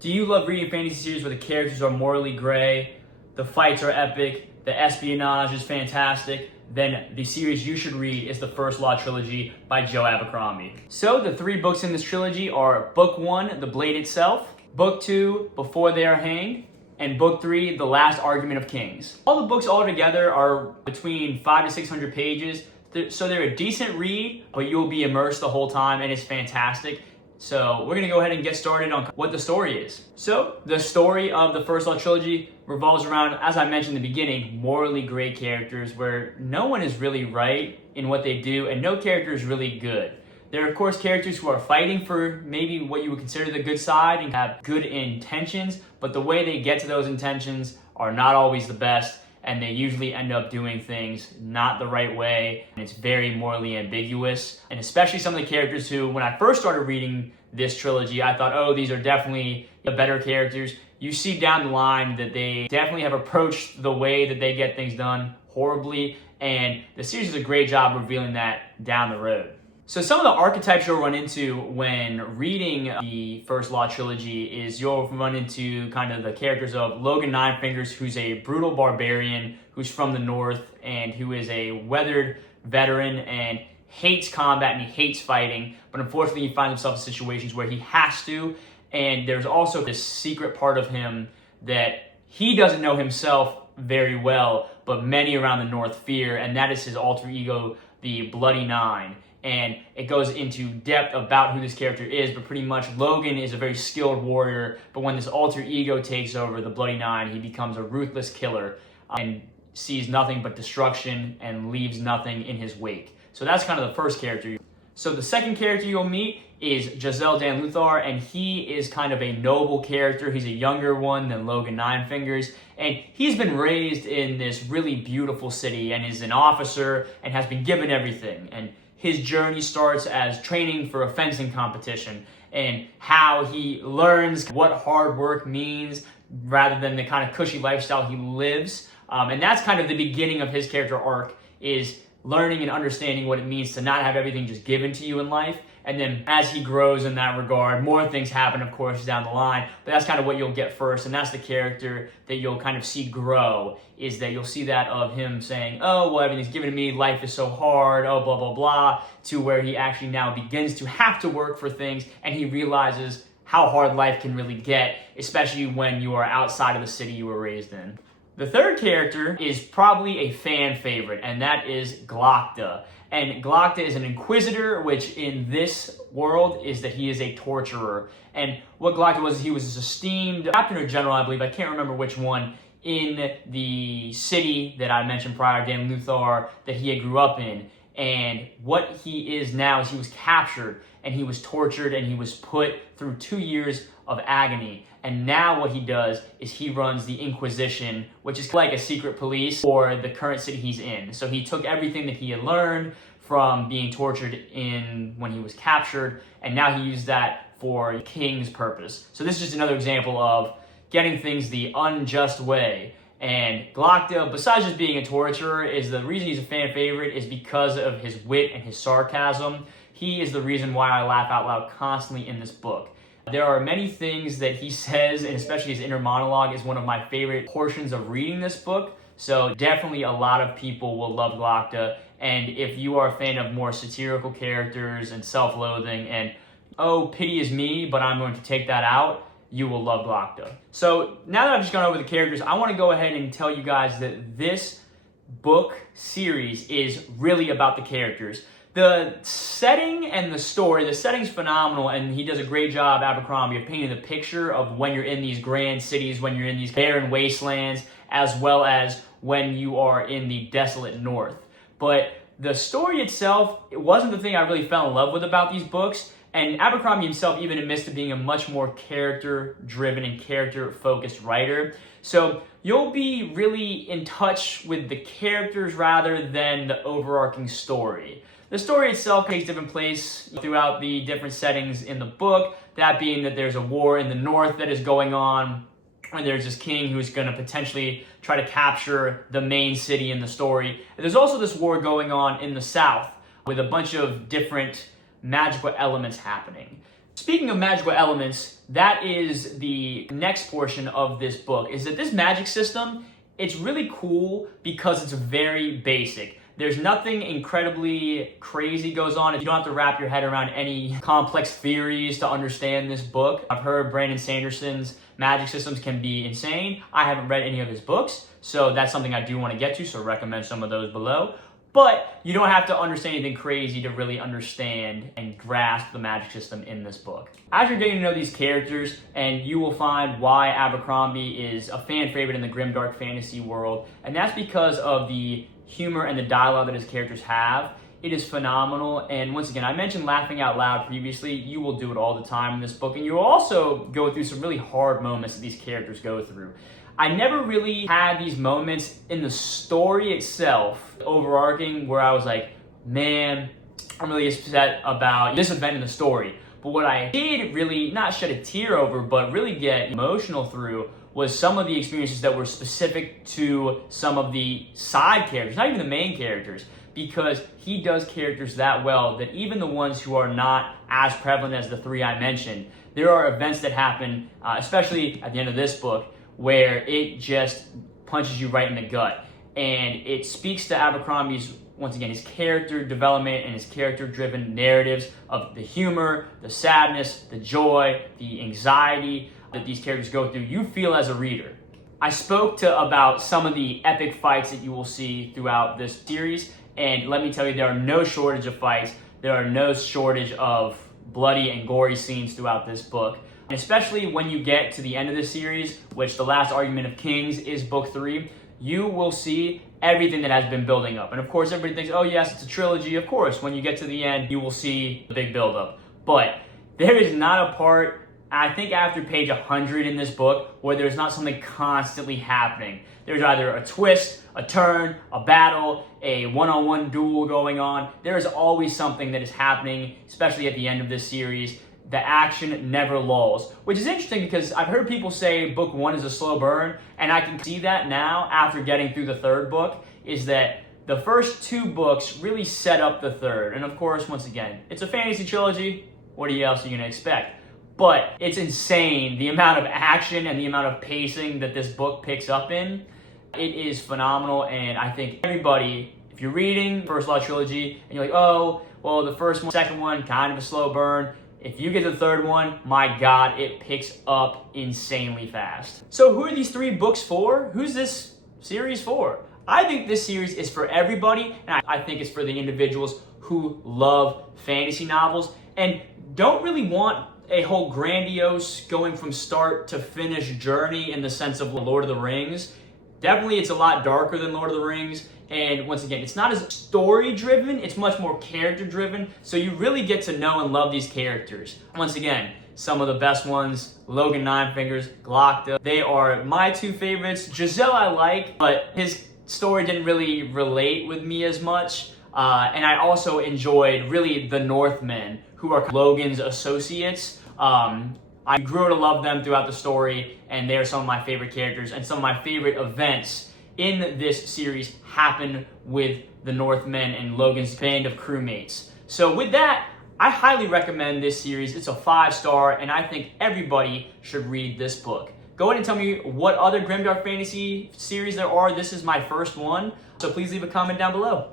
Do you love reading fantasy series where the characters are morally gray, the fights are epic, the espionage is fantastic? Then the series you should read is the First Law Trilogy by Joe Abercrombie. So the 3 books in this trilogy are Book 1, The Blade Itself, Book 2, Before They Are Hanged, and Book 3, The Last Argument of Kings. All the books all together are between 500 to 600 pages, so they're a decent read, but you'll be immersed the whole time, and it's fantastic. So we're gonna go ahead and get started on what the story is. So the story of the First Law Trilogy revolves around, as I mentioned in the beginning, morally gray characters where no one is really right in what they do and no character is really good. There are of course characters who are fighting for maybe what you would consider the good side and have good intentions, but the way they get to those intentions are not always the best, and they usually end up doing things not the right way, and it's very morally ambiguous. And especially some of the characters who, when I first started reading this trilogy, I thought, oh, these are definitely the better characters. You see down the line that they definitely have approached the way that they get things done horribly, and the series does a great job revealing that down the road. So some of the archetypes you'll run into when reading the First Law Trilogy is you'll run into kind of the characters of Logan Ninefingers, who's a brutal barbarian who's from the north and who is a weathered veteran and hates combat and he hates fighting, but unfortunately he finds himself in situations where he has to. And there's also this secret part of him that he doesn't know himself very well, but many around the north fear, and that is his alter ego, the Bloody Nine. And it goes into depth about who this character is, but pretty much Logan is a very skilled warrior, but when this alter ego takes over, the Bloody Nine, he becomes a ruthless killer and sees nothing but destruction and leaves nothing in his wake. So that's kind of the first character. So the second character you'll meet is Giselle Dan Luthar, and he is kind of a noble character. He's a younger one than Logan Ninefingers, and he's been raised in this really beautiful city and is an officer and has been given everything. And his journey starts as training for a fencing competition and how he learns what hard work means rather than the kind of cushy lifestyle he lives. And that's kind of the beginning of his character arc, is learning and understanding what it means to not have everything just given to you in life. And then as he grows in that regard, more things happen, of course, down the line, but that's kind of what you'll get first. And that's the character that you'll kind of see grow, is that you'll see that of him saying, oh, well, everything's given to me, life is so hard, oh, blah, blah, blah, to where he actually now begins to have to work for things, and he realizes how hard life can really get, especially when you are outside of the city you were raised in. The third character is probably a fan favorite, and that is Glokta. And Glokta is an inquisitor, which in this world is that he is a torturer. And what Glokta was, he was this esteemed captain or general, I believe, I can't remember which one, in the city that I mentioned prior, Dan Luthar, that he had grew up in. And what he is now is he was captured and he was tortured and he was put through 2 years of agony. And now what he does is he runs the Inquisition, which is like a secret police for the current city he's in. So he took everything that he had learned from being tortured in when he was captured, and now he used that for the king's purpose. So this is just another example of getting things the unjust way. And Glokta, besides just being a torturer, is the reason he's a fan favorite is because of his wit and his sarcasm. He is the reason why I laugh out loud constantly in this book. There are many things that he says, and especially his inner monologue is one of my favorite portions of reading this book. So definitely a lot of people will love Glokta. And if you are a fan of more satirical characters and self-loathing and, oh, pity is me, but I'm going to take that out, you will love Glokta. So now that I've just gone over the characters, I want to go ahead and tell you guys that this book series is really about the characters. The setting and the story, the setting's phenomenal, and he does a great job, Abercrombie, of painting the picture of when you're in these grand cities, when you're in these barren wastelands, as well as when you are in the desolate north. But the story itself, it wasn't the thing I really fell in love with about these books, and Abercrombie himself even admits to being a much more character-driven and character-focused writer. So you'll be really in touch with the characters rather than the overarching story. The story itself takes different place throughout the different settings in the book, that being that there's a war in the north that is going on, and there's this king who's going to potentially try to capture the main city in the story. And there's also this war going on in the south with a bunch of different magical elements happening. Speaking of magical elements, that is the next portion of this book, is that this magic system, it's really cool because it's very basic. There's nothing incredibly crazy goes on. You don't have to wrap your head around any complex theories to understand this book. I've heard Brandon Sanderson's magic systems can be insane. I haven't read any of his books, so that's something I do want to get to, so recommend some of those below. But you don't have to understand anything crazy to really understand and grasp the magic system in this book. As you're getting to know these characters, and you will find why Abercrombie is a fan favorite in the grimdark fantasy world, and that's because of the humor and the dialogue that his characters have. It is phenomenal, and once again, I mentioned laughing out loud previously. You will do it all the time in this book, and you will also go through some really hard moments that these characters go through. I never really had these moments in the story itself, overarching, where I was like, man, I'm really upset about this event in the story. But what I did really not shed a tear over, but really get emotional through, was some of the experiences that were specific to some of the side characters, not even the main characters, because he does characters that well that even the ones who are not as prevalent as the three I mentioned, there are events that happen, especially at the end of this book, where it just punches you right in the gut. And it speaks to Abercrombie's, once again, his character development and his character-driven narratives of the humor, the sadness, the joy, the anxiety that these characters go through. You feel as a reader. I spoke about some of the epic fights that you will see throughout this series, and let me tell you, there are no shortage of fights. There are no shortage of bloody and gory scenes throughout this book. And especially when you get to the end of this series, which the last argument of Kings is book 3, you will see everything that has been building up. And of course, everybody thinks, oh yes, it's a trilogy. Of course, when you get to the end, you will see the big buildup. But there is not a part, I think after page 100 in this book, where there's not something constantly happening. There's either a twist, a turn, a battle, a one-on-one duel going on. There is always something that is happening, especially at the end of this series. The action never lulls, which is interesting because I've heard people say book 1 is a slow burn, and I can see that now after getting through the third book, is that the first 2 books really set up the third. And of course, once again, it's a fantasy trilogy. What else are you going to expect? But it's insane the amount of action and the amount of pacing that this book picks up in. It is phenomenal, and I think everybody, if you're reading First Law Trilogy and you're like, oh, well, the first one, second one, kind of a slow burn. If you get to the third one, my God, it picks up insanely fast. So who are these 3 books for? Who's this series for? I think this series is for everybody, and I think it's for the individuals who love fantasy novels and don't really want a whole grandiose going from start to finish journey in the sense of Lord of the Rings. Definitely it's a lot darker than Lord of the Rings, and once again, it's not as story driven, it's much more character driven, so you really get to know and love these characters. Once again, some of the best ones, Logan Ninefingers, Glocta, they are my 2 favorites. Giselle I like, but his story didn't really relate with me as much. And I also enjoyed really the Northmen, who are Logan's associates. I grew to love them throughout the story, and they're some of my favorite characters, and some of my favorite events in this series happen with the Northmen and Logan's band of crewmates. So with that, I highly recommend this series. It's a 5-star, and I think everybody should read this book. Go ahead and tell me what other grimdark fantasy series there are. This is my first one, so please leave a comment down below.